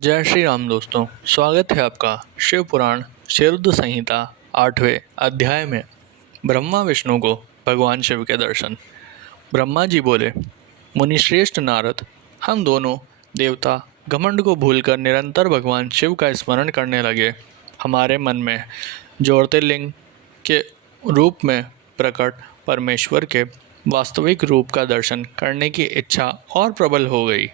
जय श्री राम दोस्तों। स्वागत है आपका शिव पुराण शेरुद्र संहिता 8वें अध्याय में। ब्रह्मा विष्णु को भगवान शिव के दर्शन। ब्रह्मा जी बोले, मुनिश्रेष्ठ नारद, हम दोनों देवता घमंड को भूलकर निरंतर भगवान शिव का स्मरण करने लगे। हमारे मन में ज्योतिर्लिंग के रूप में प्रकट परमेश्वर के वास्तविक रूप का दर्शन करने की इच्छा और प्रबल हो गई।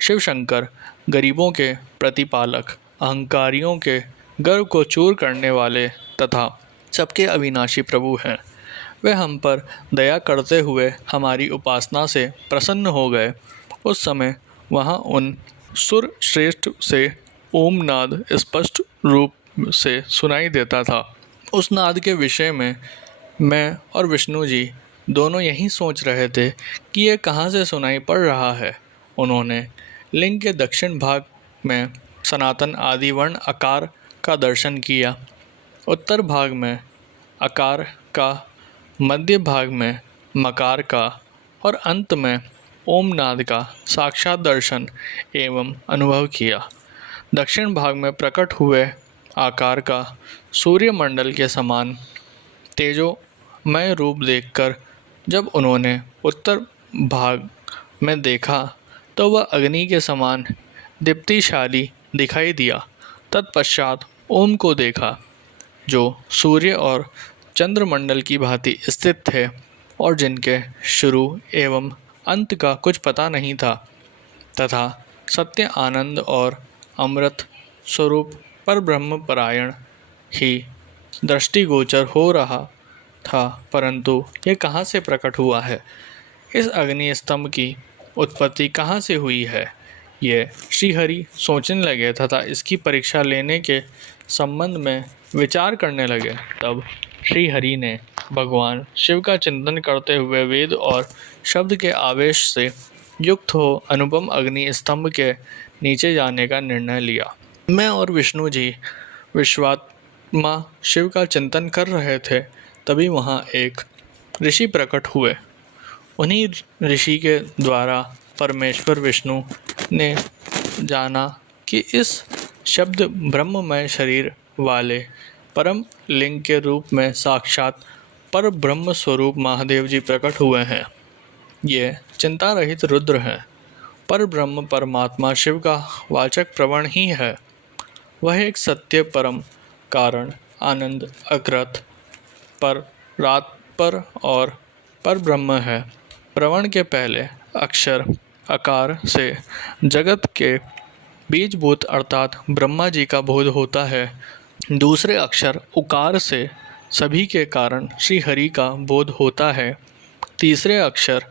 शिव शंकर गरीबों के प्रतिपालक, अहंकारियों के गर्व को चूर करने वाले तथा सबके अविनाशी प्रभु हैं। वे हम पर दया करते हुए हमारी उपासना से प्रसन्न हो गए। उस समय वहाँ उन सुर श्रेष्ठ से ओम नाद स्पष्ट रूप से सुनाई देता था। उस नाद के विषय में मैं और विष्णु जी दोनों यही सोच रहे थे कि ये कहाँ से सुनाई पड़ रहा है। उन्होंने लिंग के दक्षिण भाग में सनातन आदि वर्ण आकार का दर्शन किया, उत्तर भाग में आकार का, मध्य भाग में मकार का और अंत में ओमनाद का साक्षात दर्शन एवं अनुभव किया। दक्षिण भाग में प्रकट हुए आकार का सूर्यमंडल के समान तेजोमय रूप देखकर जब उन्होंने उत्तर भाग में देखा तो वह अग्नि के समान दीप्तिशाली दिखाई दिया। तत्पश्चात ओम को देखा, जो सूर्य और चंद्रमंडल की भांति स्थित थे और जिनके शुरू एवं अंत का कुछ पता नहीं था, तथा सत्य, आनंद और अमृत स्वरूप पर ब्रह्म परायण ही दृष्टिगोचर हो रहा था। परंतु ये कहाँ से प्रकट हुआ है? इस अग्नि स्तंभ की उत्पत्ति कहाँ से हुई है? ये श्रीहरि सोचने लगे तथा इसकी परीक्षा लेने के संबंध में विचार करने लगे। तब श्रीहरि ने भगवान शिव का चिंतन करते हुए वेद और शब्द के आवेश से युक्त हो अनुपम अग्नि स्तंभ के नीचे जाने का निर्णय लिया। मैं और विष्णु जी विश्वात्मा शिव का चिंतन कर रहे थे, तभी वहाँ एक ऋषि प्रकट हुए। उन्हीं ऋषि के द्वारा परमेश्वर विष्णु ने जाना कि इस शब्द ब्रह्ममय शरीर वाले परम लिंग के रूप में साक्षात पर ब्रह्म स्वरूप महादेव जी प्रकट हुए हैं। ये चिंता रहित रुद्र हैं। पर ब्रह्म परमात्मा शिव का वाचक प्रवण ही है। वह एक सत्य परम कारण, आनंद, अकृत, पर रात पर और पर ब्रह्म है। प्रवण के पहले अक्षर आकार से जगत के बीजभूत अर्थात ब्रह्मा जी का बोध होता है। दूसरे अक्षर उकार से सभी के कारण श्री हरि का बोध होता है। तीसरे अक्षर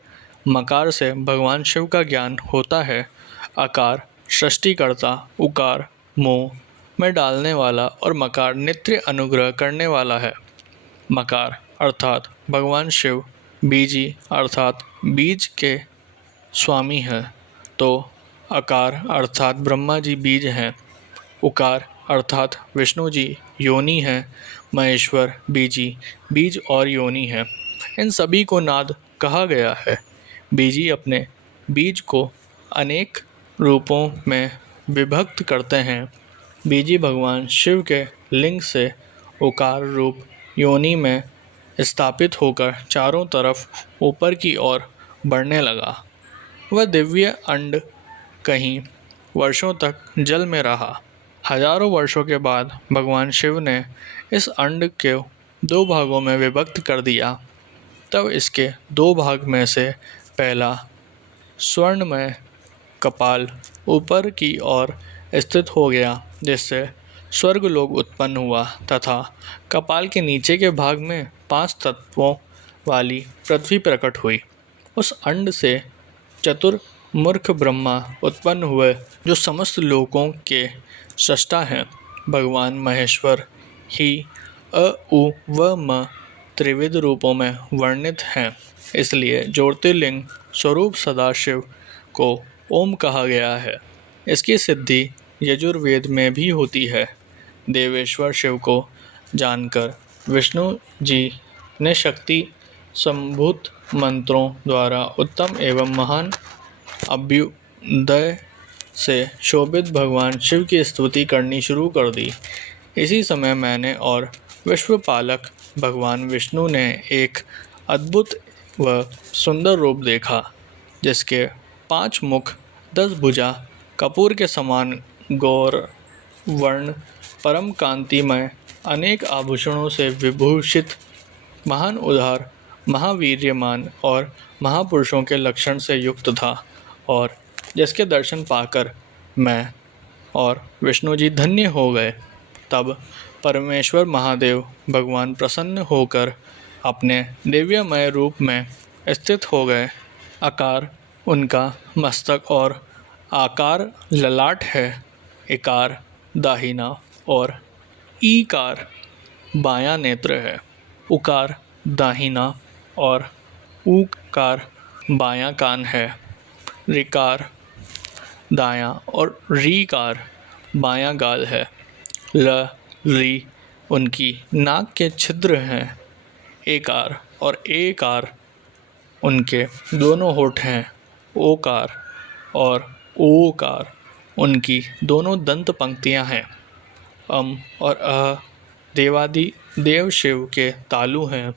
मकार से भगवान शिव का ज्ञान होता है। आकार सृष्टिकर्ता, उकार मोह में डालने वाला और मकार नित्य अनुग्रह करने वाला है। मकार अर्थात भगवान शिव बीजी अर्थात बीज के स्वामी हैं, तो आकार अर्थात ब्रह्मा जी बीज हैं। उकार अर्थात विष्णु जी योनि हैं। महेश्वर बीजी बीज और योनि हैं। इन सभी को नाद कहा गया है। बीजी अपने बीज को अनेक रूपों में विभक्त करते हैं। बीजी भगवान शिव के लिंग से उकार रूप योनि में स्थापित होकर चारों तरफ ऊपर की ओर बढ़ने लगा। वह दिव्य अंड कहीं वर्षों तक जल में रहा। हजारों वर्षों के बाद भगवान शिव ने इस अंड को दो भागों में विभक्त कर दिया। तब इसके दो भाग में से पहला स्वर्णमय कपाल ऊपर की ओर स्थित हो गया, जिससे स्वर्गलोक उत्पन्न हुआ, तथा कपाल के नीचे के भाग में 5 तत्वों वाली पृथ्वी प्रकट हुई। उस अंड से चतुर्मुख ब्रह्मा उत्पन्न हुए, जो समस्त लोकों के सृष्टा हैं। भगवान महेश्वर ही अ उ व म त्रिविध रूपों में वर्णित हैं। इसलिए ज्योतिर्लिंग स्वरूप सदाशिव को ओम कहा गया है। इसकी सिद्धि यजुर्वेद में भी होती है। देवेश्वर शिव को जानकर विष्णु जी ने शक्ति संभूत मंत्रों द्वारा उत्तम एवं महान अभ्युदय से शोभित भगवान शिव की स्तुति करनी शुरू कर दी। इसी समय मैंने और विश्वपालक भगवान विष्णु ने एक अद्भुत व सुंदर रूप देखा, जिसके 5 मुख, 10 भुजा, कपूर के समान गौर वर्ण, परम कांतिमय, अनेक आभूषणों से विभूषित, महान उदार, महावीर्यमान और महापुरुषों के लक्षण से युक्त था, और जिसके दर्शन पाकर मैं और विष्णु जी धन्य हो गए। तब परमेश्वर महादेव भगवान प्रसन्न होकर अपने दिव्यमय रूप में स्थित हो गए। आकार उनका मस्तक और आकार ललाट है। इकार दाहिना और ईकार बायां नेत्र है। उकार दाहिना और ऊकार बायां कान है। ऋकार दायां और रीकार बायां गाल है। ल री उनकी नाक के छिद्र हैं। एकार और एकार उनके दोनों होंठ हैं। ओकार और ओकार उनकी दोनों दंत पंक्तियां हैं। और देवादि देव शिव के तालु हैं।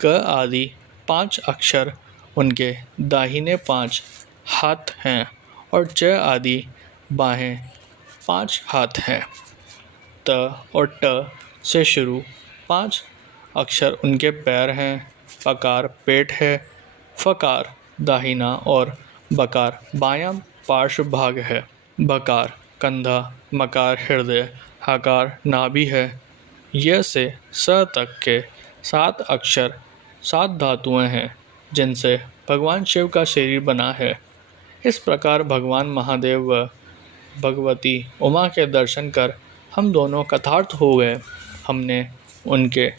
क आदि 5 अक्षर उनके दाहिने 5 हाथ हैं, और च आदि बाहें 5 हाथ हैं। त और ट से शुरू 5 अक्षर उनके पैर हैं। पकार पेट है। फकार दाहिना और बकार बायां पार्श्व भाग है। बकार कंधा, मकार हृदय, हकार नाभि है। य से स तक के 7 अक्षर 7 धातुएं हैं, जिनसे भगवान शिव का शरीर बना है। इस प्रकार भगवान महादेव व भगवती उमा के दर्शन कर हम दोनों कृतार्थ हो गए। हमने उनके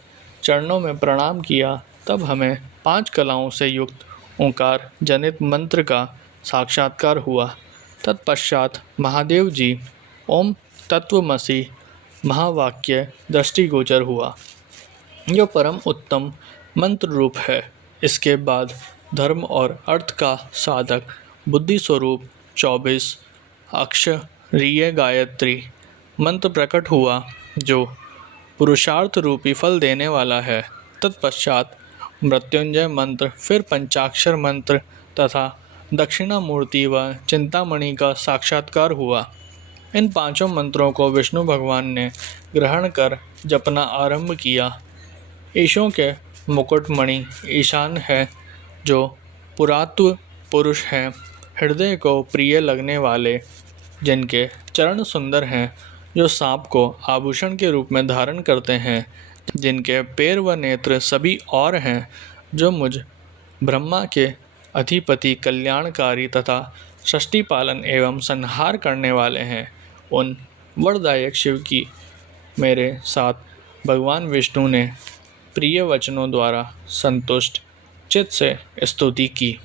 चरणों में प्रणाम किया। तब हमें 5 कलाओं से युक्त ओंकार जनित मंत्र का साक्षात्कार हुआ। तत्पश्चात महादेव जी ओम तत्वमसि महावाक्य दृष्टिगोचर हुआ, जो परम उत्तम मंत्र रूप है। इसके बाद धर्म और अर्थ का साधक बुद्धि स्वरूप 24 अक्षरीय गायत्री मंत्र प्रकट हुआ, जो पुरुषार्थ रूपी फल देने वाला है। तत्पश्चात मृत्युंजय मंत्र, फिर पंचाक्षर मंत्र तथा दक्षिणामूर्ति व चिंतामणि का साक्षात्कार हुआ। इन 5 मंत्रों को विष्णु भगवान ने ग्रहण कर जपना आरंभ किया। ईशों के मुकुटमणि ईशान है, जो पुरातत्व पुरुष हैं, हृदय को प्रिय लगने वाले, जिनके चरण सुंदर हैं, जो सांप को आभूषण के रूप में धारण करते हैं, जिनके पैर व नेत्र सभी और हैं, जो मुझ ब्रह्मा के अधिपति, कल्याणकारी तथा सृष्टि पालन एवं संहार करने वाले हैं। उन वरदायक शिव की मेरे साथ भगवान विष्णु ने प्रिय वचनों द्वारा संतुष्ट चित्त से स्तुति की।